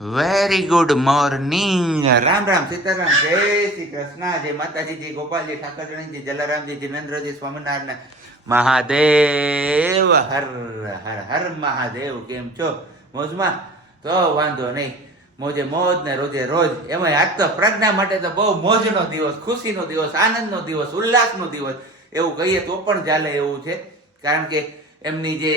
Very good morning. Ram Ram, Sitaram, જય શ્રી કૃષ્ણ, જય માતાજી, જય ગોપાલજી, ઠાકરજી, જલારામજી, જિનેન્દ્રજી, સ્વામિનારાયણ મહાદેવ. હર હર હર મહાદેવ. કેમ છો? મોજમાં? તો વાંધો નહીં, મોજે મોજ ને રોજે રોજ. એમાં આજ તો પ્રજ્ઞા માટે તો બહુ મોજનો દિવસ, ખુશીનો દિવસ, આનંદનો દિવસ, ઉલ્લાસનો દિવસ એવું કહીએ તો પણ ચાલે એવું છે. કારણ કે એમની જે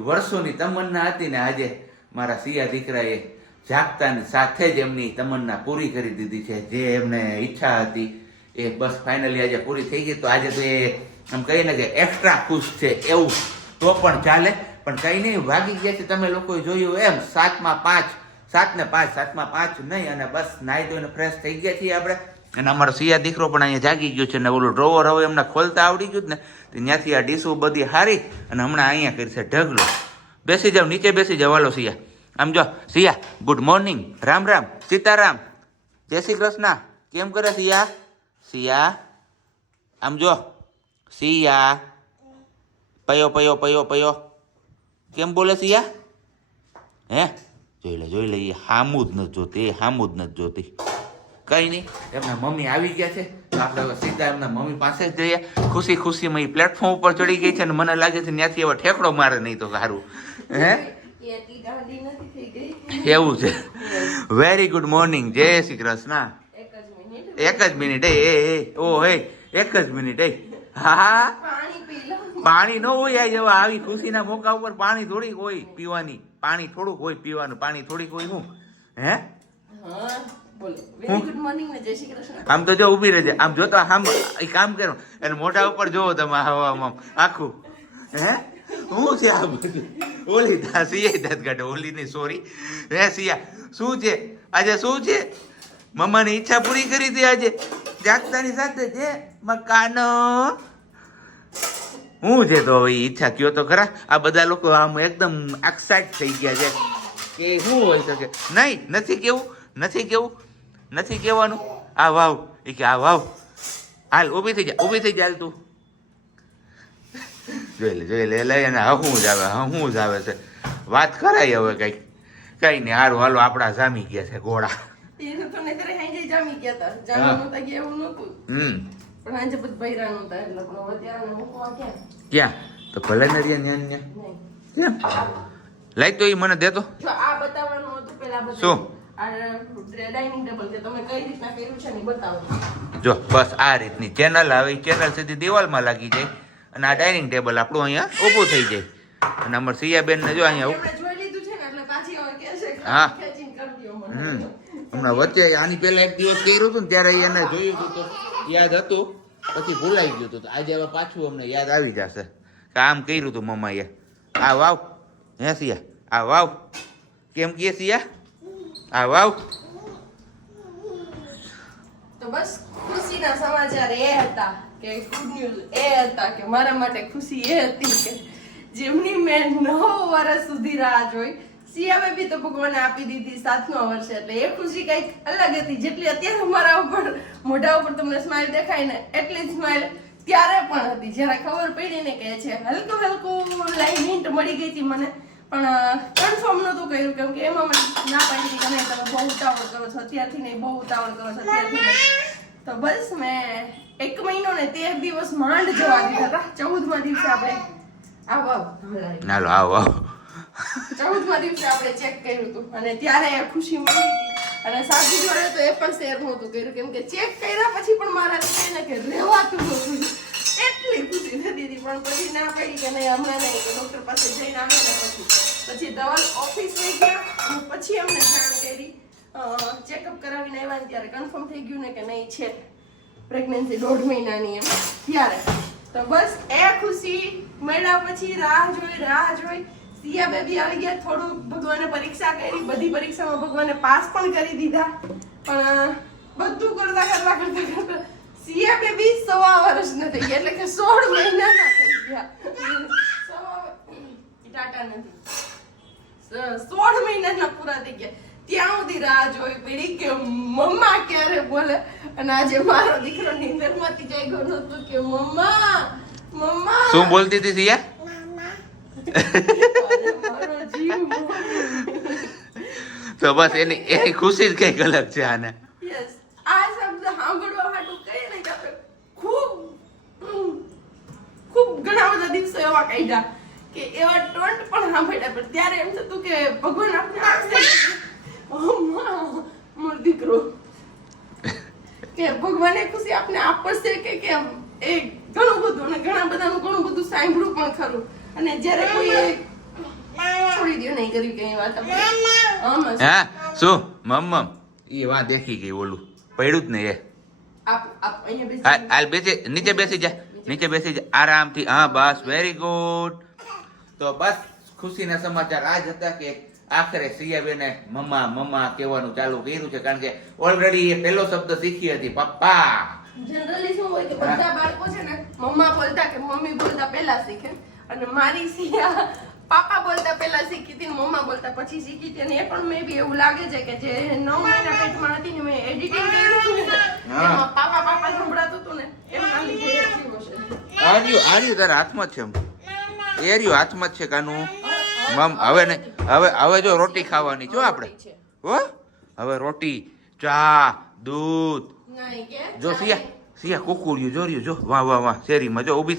વર્ષોની તમન્ના હતી ને, આજે મારા સિયા દીકરાએ જાગતાની સાથે જ એમની તમન્ના પૂરી કરી દીધી છે. જે એમને ઈચ્છા હતી એ બસ ફાઇનલી આજે પૂરી થઈ ગઈ. તો આજે તો એ એમ કહીએ ને કે એક્સ્ટ્રા ખુશ છે એવું તો પણ ચાલે. પણ કંઈ નહીં, વાગી ગયા છે તમે લોકોએ જોયું એમ 7:05 નહીં. અને બસ નાહી ધોઈને ફ્રેશ થઈ ગયા છીએ આપણે. અને અમારો સિયા દીકરો પણ અહીંયા જાગી ગયો છે ને ઓલું ડ્રોવર હવે એમને ખોલતા આવડી ગયું ને, ત્યાંથી આ ડીશું બધી હારી અને હમણાં અહીંયા કરી છે ઢગલો. બેસી જાવ, નીચે બેસી જાવ. હાલો સિયા, આમ જો સિયા, ગુડ મોર્નિંગ, રામ રામ, સીતારામ, જય શ્રી કૃષ્ણ. કેમ કરે સિયા? સિયા આમ જો, સિયા પયો પયો પયો પયો કેમ બોલે સિયા? હે જોઈ લે, એ હામું જ નથી જોતી, એ હામું જ નથી જોતી. કઈ નહીં, એમના મમ્મી આવી ગયા છે તો આપણે હવે સીધા એમના મમ્મી પાસે જ જઈએ. ખુશી ખુશીમાં એ પ્લેટફોર્મ ઉપર ચડી ગઈ છે ને મને લાગે છે ત્યાંથી હવે ઠેકડો મારે નહીં તો સારું. હે એવું છે. વેરી ગુડ મોર્નિંગ, જય શ્રી કૃષ્ણ. એક જ મિનિટ એક જ મિનિટ. હા પાણી ન હોય આ જેવા આવી ખુશીના મોકા ઉપર પાણી થોડીક હોય પીવાની, પાણી થોડુંક હોય પીવાનું, પાણી થોડીક હોય. હું હે આમ તો જો ઉભી રહેજે, આમ જોતો આમ એ કામ કરો અને મોઢા ઉપર જોવો તમે હવામાં આખું. હે શું છે આ બધું? ઓલી સિયા દાંત કાઢે, ઓલી નહીં સોરી. હે સિયા શું છે આજે? શું છે? મમ્માની ઈચ્છા પૂરી કરી હતી આજે જાગતાની સાથે છે મકાનો. શું છે તો હવે ઈચ્છા કયો તો ખરા. આ બધા લોકો આમ એકદમ એક્સાઇટ થઈ ગયા છે કે શું હોઈ શકે. નહીં, નથી કહેવાનું. આ વાવ એ કે આ વાવ. હાલ ઊભી થઈ જા હાલ તું. જોઈ લે લઈ અને હું જ આવે છે. વાત કરાય હવે કઈ નહીં. હારું હાલો, આપડા જામી ગયા છે ઘોડા. ક્યાં તો ભલે નરિયા કેમ લઈ તો એ મને દેતો. શું જો બસ આ રીતની ચેનલ આવે, ચેનલ સીધી દિવાલમાં લાગી જાય અને આ ડાઇનિંગ ટેબલ આપણું અહીંયા ઊભું થઈ જાય. અને અમારે સિયાબેન ને જો અહીંયા હા હમણાં વચ્ચે આની પહેલા એક દિવસ કર્યું હતું ને ત્યારે એને જોયું હતું તો યાદ હતું, પછી ભૂલાઈ ગયું હતું. આજે હવે પાછું અમને યાદ આવી જશે કે આમ કર્યું હતું મમ્માએ. આ વાવ હે સિયા, આ વાવ કેમ કે સિયા આ વાવ. તો બસ ખુશીના સમાચાર એ હતા કે ગુડ ન્યૂઝ એ હતા કે મારા માટે ખુશી એ હતી કે જેમની મેં 9 વર્ષ સુધી રાહ જોઈ, સિયા બેબી તો ભગવાને આપી દીધી 7મા વર્ષે. એટલે એ ખુશી કંઈક અલગ હતી. જેટલી અત્યારે મારા ઉપર મોઢા ઉપર તમને સ્માઈલ દેખાય ને, એટલી જ સ્માઈલ ત્યારે પણ હતી જ્યારે ખબર પડી ને કે છે હલકું લાઈન હિન્ટ મળી ગઈ હતી મને. પણ કન્ફર્મ નહોતું કર્યું કેમ કે એમાં મને ના પાડી હતી કે નહીં તમે બહુ ઉતાવળ કરો છો અત્યારથી નહીં, બહુ ઉતાવળ કરો છો અત્યારથી નહીં. તો બસ મેં 1 મહિનો ને 13 દિવસ માંડ જવા દીધા હતા. 14મા દિવસે આપણે આવો 14મા દિવસે આપણે ચેક કર્યું હતું અને ત્યારે ખુશી મળી હતી. અને સાચી જોડે તો એ પણ શેર નહોતું કર્યું કેમ કે ચેક કર્યા પછી પણ મારા ને કે રહેવાતું નહોતું, એટલી ખુશી થતી હતી. પણ પછી ના પડી કે નહીં હમણાં નહીં, કે ડોક્ટર પાસે જઈને આવે ને પછી ધવલ ઓફિસ લઈ ગયા અને પછી અમને જાણ કરી. ચેકઅપ કરાવીને આવ્યા ને ત્યારે કન્ફર્મ થઈ ગયું ને કે નહીં છે પ્રેગ્નન્સી 1.5 મહિનાની એમ ત્યારે. તો બસ એ ખુશી મળ્યા પછી રાહ જોઈ સિયા બેબી આવી ગયા. થોડું ભગવાને પરીક્ષા કરી, બધી પરીક્ષામાં ભગવાને પાસ પણ કરી દીધા. પણ બધું કરતા સિયા બેબી 1.25 વર્ષના થઈ ગયા, એટલે કે 16 મહિનાના થઈ ગયા. ટાટા નથી 16 મહિનાના પૂરા થઈ ગયા. ત્યાં સુધી રાહ જોઈ પડી કે મમ્મા ક્યારે બોલે. અને આજે મારો દીકરો નીંદરમાંથી જાગ્યો નહોતો કે મમ્મા શું બોલતી હતી સિયા? તો તો બસ એની ખુશી જ કંઈક અલગ છે આને. યસ, આ શબ્દ સાંભળવા હાટું કહીએ ને કે આપણે ખૂબ ઘણા બધા દિવસો એવા કાઢ્યા કે એવા ટોન્ટ પણ સાંભળ્યા, પણ ત્યારે એમ થતું કે ભગવાન આપણે આપશે મારો દીકરો, કે ભગવાને ખુશી આપણે આપશે કે કેમ, એ ઘણું બધું અને ઘણા બધાનું ઘણું બધું સાંભળ્યું પણ ખરું. અને જ્યારે કોઈ છોડી દો નહીં કરી કઈ વાત આપણે હા શું મમ્મ એ વાત દેખી ગઈ, ઓલું પડ્યું જ ને એ. હાલ બેસી નીચે બેસી જા, નીચે બેસી જા આરામથી. હા બસ વેરી ગુડ. તો બસ ખુશીના સમાચાર આજ હતા કે આખરે સિયાબેને મમ્મા મમ્મા કહેવાનું ચાલુ કર્યું છે, કારણ કે ઓલરેડી એ પહેલો શબ્દ શીખી હતી પપ્પા. જનરલી શું હોય કે બધા બાળકો છે ને મમ્મા બોલતા કે મમ્મી બોલતા પહેલા શીખે, અને મારી સિયા પાપા બોલતા પહેલા શીખી હતી, મમ્મા બોલતા પછી શીખી હતી. અને એ પણ મે બી એવું લાગે છે કે જે 9 મહિના પેટમાં હતી ને મેં એડિટિંગ કર્યું હતું ને એમાં પાપા પાપા સંભળાતું હતું ને એમના લીધે એ થયું હશે. આર્યું તારા હાથમાં જ છે, એ રહ્યું હાથમાં જ છે કાનું. મમ હવે ને હવે જો રોટી ખાવાની છો આપણે, હો હવે રોટી ચા દૂધ. જો સિયા કુકુડિયું જોર્યું જો, વાહ વાહ વાહ શેરીમાં જો ઊભી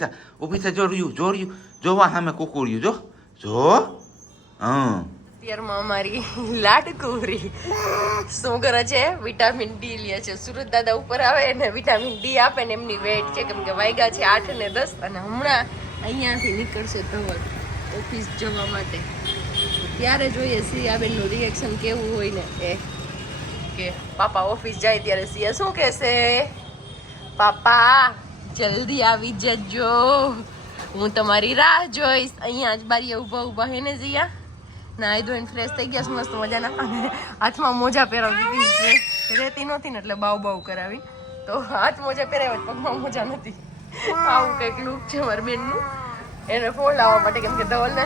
થા જોર્યું જો વાહ સામે કુકુડિયું જો અત્યારમાં અમારી લાડકુરી શું કરે છે, વિટામિન ડી લે છે. સુરત દાદા ઉપર આવે ને વિટામિન ડી આપે ને એમની વેટ છે, કેમ કે વાગ્યા છે 8 ને 10 અને હમણાં અહીંયાથી નીકળશે ધવલ ઓફિસ જવા માટે. ત્યારે જોઈએ સિયાબેનનું રિએક્શન કેવું હોય ને એ કે પાપા ઓફિસ જાય ત્યારે સિયા શું કહેશે, પાપા જલ્દી આવી જજો, હું તમારી રાહ જોઈશ. અહીંયા જ બારીએ ઊભા હે ને સિયા નાઈ ધોઈને ફ્રેશ થઈ ગયા મસ્ત મજાના, અને હાથમાં મોજા પહેરાવી દીધી છે. રેતી નહોતી ને એટલે બાવ કરાવી, તો હાથ મોજા પહેરાવ્યા પગમાં મોજા નથી. આવું કંઈક લુક છે મારી બેનનું. એને ફોન લાવવા માટે, કેમ કે ધવલને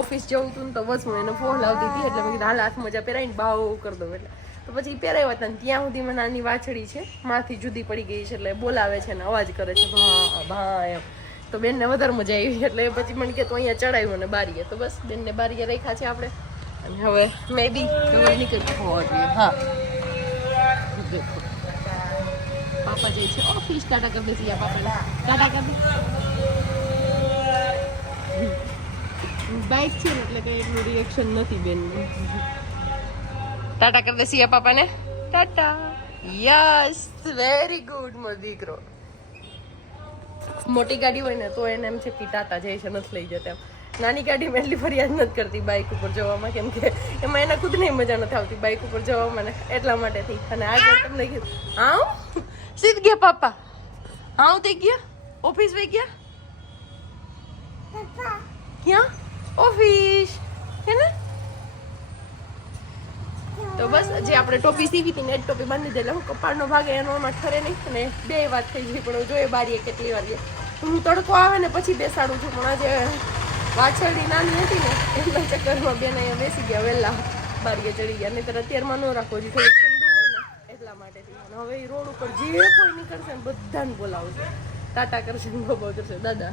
ઓફિસ જવું હતું ને તો બસ હું એને ફોન લાવતી હતી, એટલે મેં કીધું હાલ હાથ મોજા પહેરાવીને બાવ કરી દઉં. એટલે તો પછી પહેરાવ્યા હતા ને ત્યાં સુધીમાં નાની વાછડી છે માથી જુદી પડી ગઈ છે, એટલે બોલાવે છે ને અવાજ કરે છે ભા ભા એમ. તો બેનને વધારે મજા આવી, એટલે પછી મને કે તો અહીંયા ચડાવ્યું ને બારીએ, તો બસ બેનને બારીએ રાખ્યા છે આપણે. અને હવે મે બી નીકળવું. હા દેખો પાપા જાય છે ઓફિસ. ટાટા કરી દે સિયા પાપાને, ટાટા કરી દે. બાઇક છે ને એટલે કઈ એટલું રિએક્શન નથી બેનનું. ટાટા કરી દે સિયા પાપાને, ટાટા. યસ વેરી ગુડ મારો દીકરો. મોટી ગાડી હોય ને તો એને એમ છે કે ટાટા જાય છે નથી લઈ જતા. નાની ગાડીમાં એટલી ફરિયાદ નથી કરતી બાઇક ઉપર જવામાં, કેમ કે એમાં એને ખુદને મજા નથી આવતી બાઇક ઉપર જવામાં ને એટલા માટેથી. અને આગળ તમને કીધું આવ સીધ ગયા પાપા, આવ થઈ ગયા ઓફિસ વહી ગયા. ક્યાં ઓફિસ હે ને? તો બસ જે આપણે ટોપી સીવી હતી ને ટોપી બાંધી દે, એટલે હું કપાળનો ભાગ એનો આમાં ઠરે નહીં. અને 2 વાત થઈ ગઈ, પણ જોઈએ બારીએ કેટલી વાર ગઈ. હું તડકો આવે ને પછી બેસાડું છું, પણ આજે વાછરડી નાની હતી ને એમના ચક્કરમાં બેન અહીંયા બેસી ગયા, વહેલા બારીએ ચડી ગયા. નહીં તો અત્યારમાં ન રાખો, હજી થોડું ઠંડુ હોય ને એટલા માટેથી. અને હવે એ રોડ ઉપર જે કોઈ નીકળશે ને બધાને બોલાવશે, ટાટા કરશે ને બબો કરશે દાદા.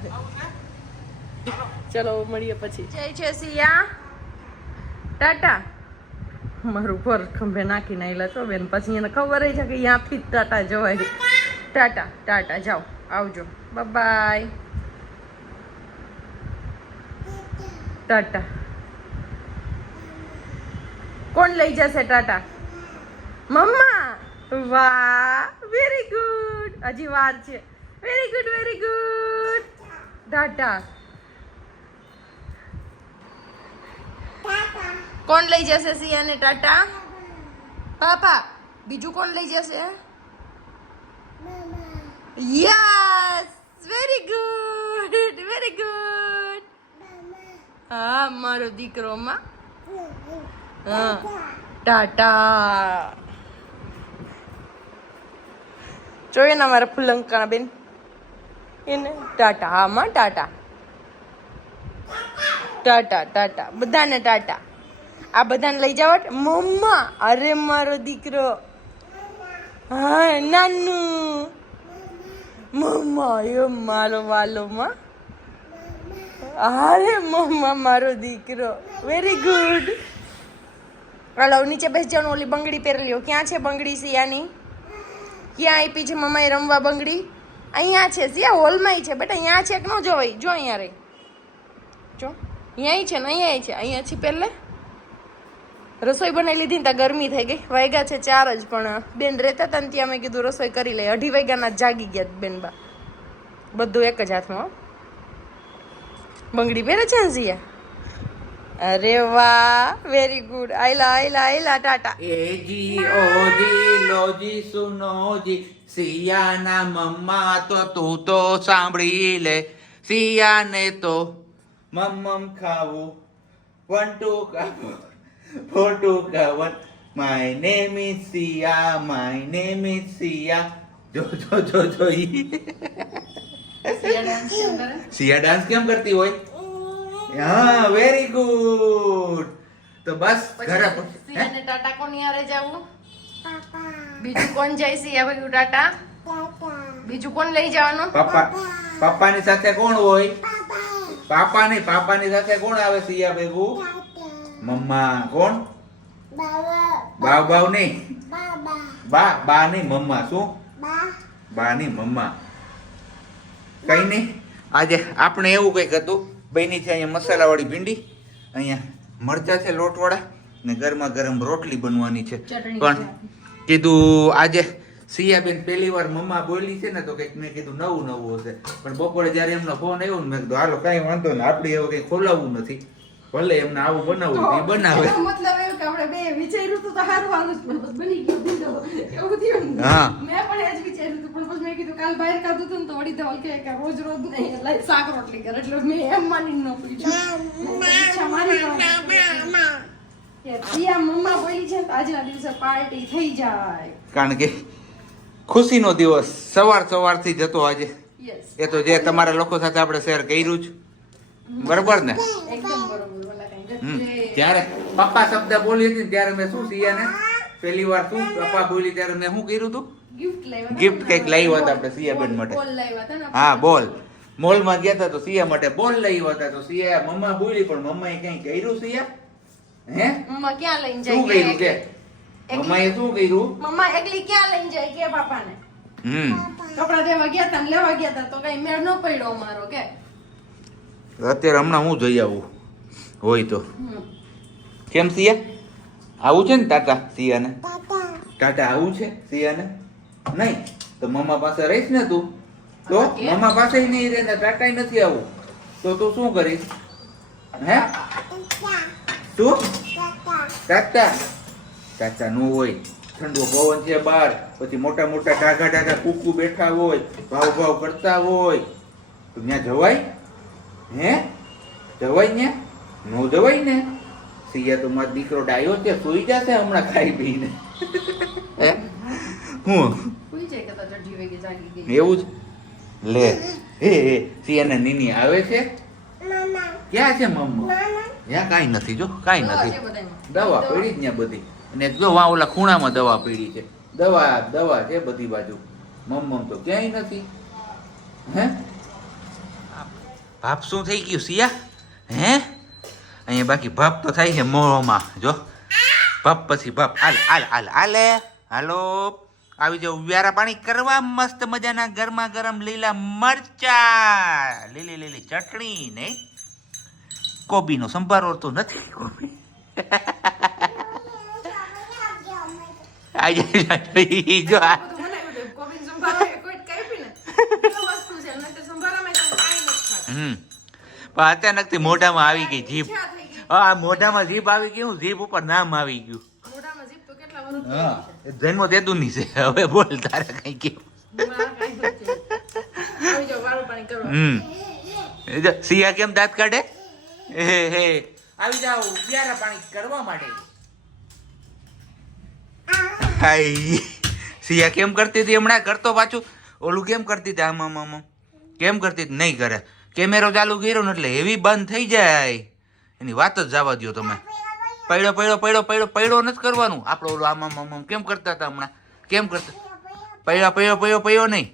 ચલો મળીએ પછી. જય છે સિયા, ટાટા. મારું પર ખંભે નાખીને આવેલા છો બેન, પછી એને ખબર છે કે ત્યાંથી જ ટાટા જવાય. ટાટા ટાટા જાઓ, આવજો, બાય. ટાટા. કોણ લઈ જશે ટાટા? મમ્મા. વાહ વેરી ગુડ, હજી વાર છે. Very good Tata. કોણ લઈ જશે સિયાને ટાટા? પાપા. બીજું કોણ લઈ જશે? Yes very good. હા મારો દીકરો માં. હા ટાટા. જોઈએ ને મારા ફુલંકા બેન એને ટાટા. હા માં ટાટા બધાને ટાટા. આ બધાને લઈ જાવ મમ્મા. અરે મારો દીકરો. હા નાનું મમ્મા એમ મારો વાલો માં. અરે મમ્મા મારો દીકરો વેરી ગુડ. હાલો નીચે બેસી જવાનું. ઓલી બંગડી પહેરેલી હોય. ક્યાં છે બંગડી સિયાની? ક્યાં આપી છે મમ્માએ રમવા બંગડી? અહીંયા છે સિયા, હોલમાં છે બેટા. અહીંયા છે કે ન જોવાય? જો અહીંયા રહી, જો અહીંયા છે ને, અહીંયા છે. અહીંયા છે. પહેલે રસોઈ બનાવી લીધી ને ત્યાં ગરમી થઈ ગઈ. વાગ્યા છે 4 જ, પણ બેન રહેતા હતા ને ત્યાં મેં કીધું રસોઈ કરી લઈએ. 2:30 વાગ્યાના જાગી ગયા બેન બા, બધું એક જ હાથમાં. બંગડી પહેરે છે ને સિયા? અરે વાહ, વેરી ગુડ. આયલા આયલા આયલા ટાટા. એજી ઓજી લોજી સુનોજી, સિયાના મમ્મા તો તું તો સાંભળી લે. સિયાને તો મમ્મમ ખાવું, 1 2 ખાવું, 4 2 ખાવું. My name is Siya, my name is Siya. જો જો જો જો સિયા ડાન્સ કેમ કરતી હોય? હા, વેરી ગુડ. તો બસ ઘરે સિયાને ટાટા કોની હારે જાવું? બીજું કોણ જાય સિયા ભાઈ ટાટા? બીજું કોણ લઈ જવાનું? પપ્પાની સાથે કોણ હોય? પાપાની સાથે કોણ આવે સિયા ભેગું? મમ્મા. કોણ? બાવ નહીં, બા નહીં, મમ્મા. શું? બા નહીં, મમ્મા. કઈ નહીં. આજે આપણે એવું કઈક હતું. બની છે અહીંયા મસાલાવાળી ભીંડી, અહીંયા મરચા છે લોટવાળા, ને ગરમા ગરમ રોટલી બનવાની છે. પણ કીધું આજે સિયાબેન પહેલી વાર મમ્મા બોલી છે ને, તો કંઈક મેં કીધું નવું હશે. પણ બપોરે જયારે એમનો ફોન આવ્યો ને, મેં કીધું હાલો કઈ વાંધો ને, આપણે એવું કઈ ખોલાવવું નથી, ભલે એમને આવું બનાવવું એ બનાવે. મતલબ એવું કે આપણે બે વિચાર્યું હતું તો સારું જ, પણ બની ગયું દીધો એવું થયું ને. હા, મેં પણ એ જ વિચાર્યું હતું, પણ પછી મેં કીધું કાલ બહાર ખાધું હતું ને તો વળી ધવલ કહે કે રોજ નહીં એટલે શાક રોટલી કરે, એટલે મેં એમ માનીને ન પૂછ્યું. ઈચ્છા મારી કે પ્રિયા મમ્મા બોલી છે તો આજના દિવસે પાર્ટી થઈ જાય. કારણ કે ખુશીનો દિવસ સવારથી જતો આજે. યસ, એ તો જે તમારા લોકો સાથે આપણે શેર કર્યું જ, બરોબર ને? એકદમ બરોબર. ઓલા કઈ ત્યારે પપ્પા શબ્દ બોલી હતી ને ત્યારે મેં શું સિયાને પહેલી વાર શું પપ્પા બોલી ત્યારે મેં શું કર્યું હતું? ગિફ્ટ કઈક લાવ્યા હતા આપણે સિયાબેન માટે. બોલ લાવ્યા હતા ને. હા, બોલ. મોલમાં ગયા હતા તો સિયા માટે બોલ લાવ્યા હતા. તો સિયા મમ્મા બોલી, પણ મમ્માએ કઈ કર્યું? સિયા હે મમ્મા ક્યાં લઈને શું જાય કર્યું કે મમ્માએ શું કર્યું? મમ્મા એકલી ક્યાં લઈને જાય કે પાપાને? કપડા દેવા ગયા હતા ને લેવા ગયા હતા તો કઈ મેળ ન પડ્યો અમારો કે. અત્યારે હમણાં હું જઈ આવું હોય તો. કેમ સિયા આવું છે ને? ટાટા સિયાને ટાટા આવું છે સિયાને? નહીં તો મમ્મા પાસે રહીશ ને તું? તો મમ્મા પાસે નહીં રહે ને ટાટા નથી આવું તો તું શું કરીશ? હે તું ટાટા નું હોય, ઠંડો પવન છે બહાર, પછી મોટા મોટા ટાઢા કુકુ બેઠા હોય, ભાવ કરતા હોય, તો ત્યાં જવાય? હે જવાય ને? નો જવાય ને. સિયા તો મારો દીકરો ડાયો છે, સુઈ જશે હમણાં ખાઈ પીને. હે હું કોઈ જાય કે તો જડી વેગે જાગી ગઈ એવું જ લે. હે સિયાને નીની આવે છે? ક્યાં છે મમ્મા? ત્યાં કાંઈ નથી, જો કાંઈ નથી. દવા પડી જ ત્યાં બધી, અને જો વા ઓલા ખૂણામાં દવા પડી છે. દવા છે બધી બાજુ. મમ્મમ તો ક્યાંય નથી. હે ભાપ શું થઈ ગયું સિયા? હે અહીંયા બાકી ભાપ તો થાય છે મોમાં. જો ભાપ પછી ભાપ. હાલે હાલો આવી જાવ વ્યારા પાણી કરવા. મસ્ત મજાના ગરમા ગરમ લીલા મરચા, લીલી ચટણી ને કોબીનો સંભારો તો નથી. કોબી જો અચાનક થી મોઢામાં આવી ગઈ જીભ. હા, મોઢામાં જીભ આવી ગયું, જીભ ઉપર નામ આવી ગયું. જન્મ દેદુની છે. હવે બોલ તારે કઈ કેવું? સિયા કેમ દાંત કાઢે? હે આવી જાવ વ્યારા પાણી કરવા માટે. હાય સિયા કેમ કરતી હતી હમણાં? કરતો પાછું ઓલું કેમ કરતી હતી? આમ કેમ કરતી હતી? નહીં કરે. કેમેરો ચાલુ કર્યો ને એટલે એવી બંધ થઈ જાય, એની વાત જ જવા દો તમે. પડ્યો નથી કરવાનું. આપણો ઓલો આમ કેમ કરતા હતા હમણાં? કેમ કરતા? પડ્યો નહીં.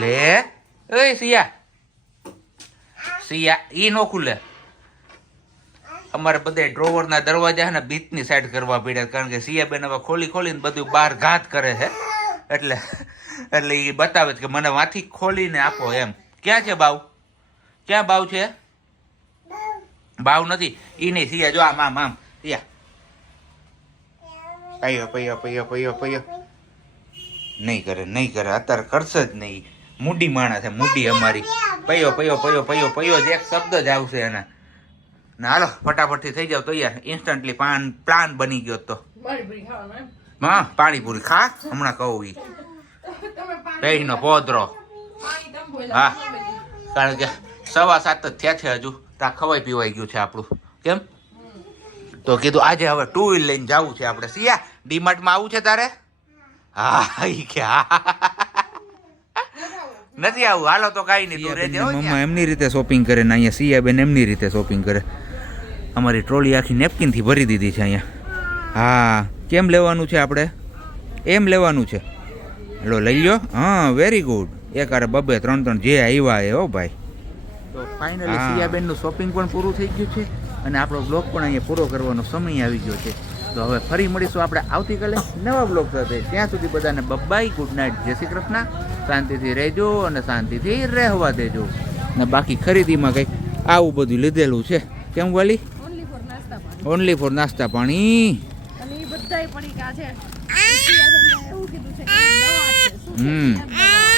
લે એ સિયા ઈ નો ખુલે. અમારે બધા ડ્રોવરના દરવાજા છે ને બીચની સાઈડ કરવા પડ્યા કારણ કે સિયાબેન હવે ખોલીને બધું બહાર ઘાત કરે છે એટલે એ બતાવે છે કે મને વાથી ખોલીને આપો એમ. ક્યાં છે બાવ? ક્યાં બાવ છે? બાવ નથી ઈ નહીં સિયા જો આમ સિયા પૈયો નહીં કરે અત્યારે કરશે જ નહીં. મૂડી માણા છે મૂડી અમારી. પૈયો જ એક શબ્દ જ આવશે એના. ને હાલો ફટાફટથી થઈ જાવ તૈયાર. ઇન્સ્ટન્ટલી પ્લાન બની ગયો તો. હા પાણીપુરી ખા હમણાં કહું ઈ કઈનો પોદરો. હા કારણ કે 7:15 જ થયા છે હજુ તા ખવાઈ પીવાઈ ગયું છે આપણું. કેમ તો કીધું આજે હવે 2 વ્હીલ લઈને જવું છે આપણે. સિયા ડીમાર્ટમાં આવું છે તારે? હા ઈ કે નથી આવું. હાલો તો કઈ નહીં તું રહેજે. મમ્મા એમની રીતે શોપિંગ કરે ને અહીંયા સિયાબેન એમની રીતે શોપિંગ કરે. અમારી ટ્રોલી આખી નેપકિન થી ભરી દીધી છે અહીંયા. હા કેમ લેવાનું છે આપણે? એમ લેવાનું છે. લો લઈ લ્યો. હા વેરી ગુડ. એક આરે 2 3 જે આવ્યા એ હો ભાઈ. તો ફાઇનલી સિયાબેનનું શોપિંગ પણ પૂરું થઈ ગયું છે અને આપણો બ્લોગ પણ અહીંયા પૂરો કરવાનો સમય આવી ગયો છે. તો હવે ફરી મળીશું આપણે આવતીકાલે નવા બ્લોગ સાથે. ત્યાં સુધી બધાને બાય, ગુડ નાઇટ, જય શ્રી કૃષ્ણ. શાંતિથી રહેજો અને શાંતિથી રહેવા દેજો. ને બાકી ખરીદીમાં કંઈક આવું બધું લીધેલું છે. કેમ વાલી? ઓનલી ફોર નાસ્તા પાણી. અને એ બધાય પડીકા છે. એવું કીધું છે કે દવા છે. શું છે? દવા.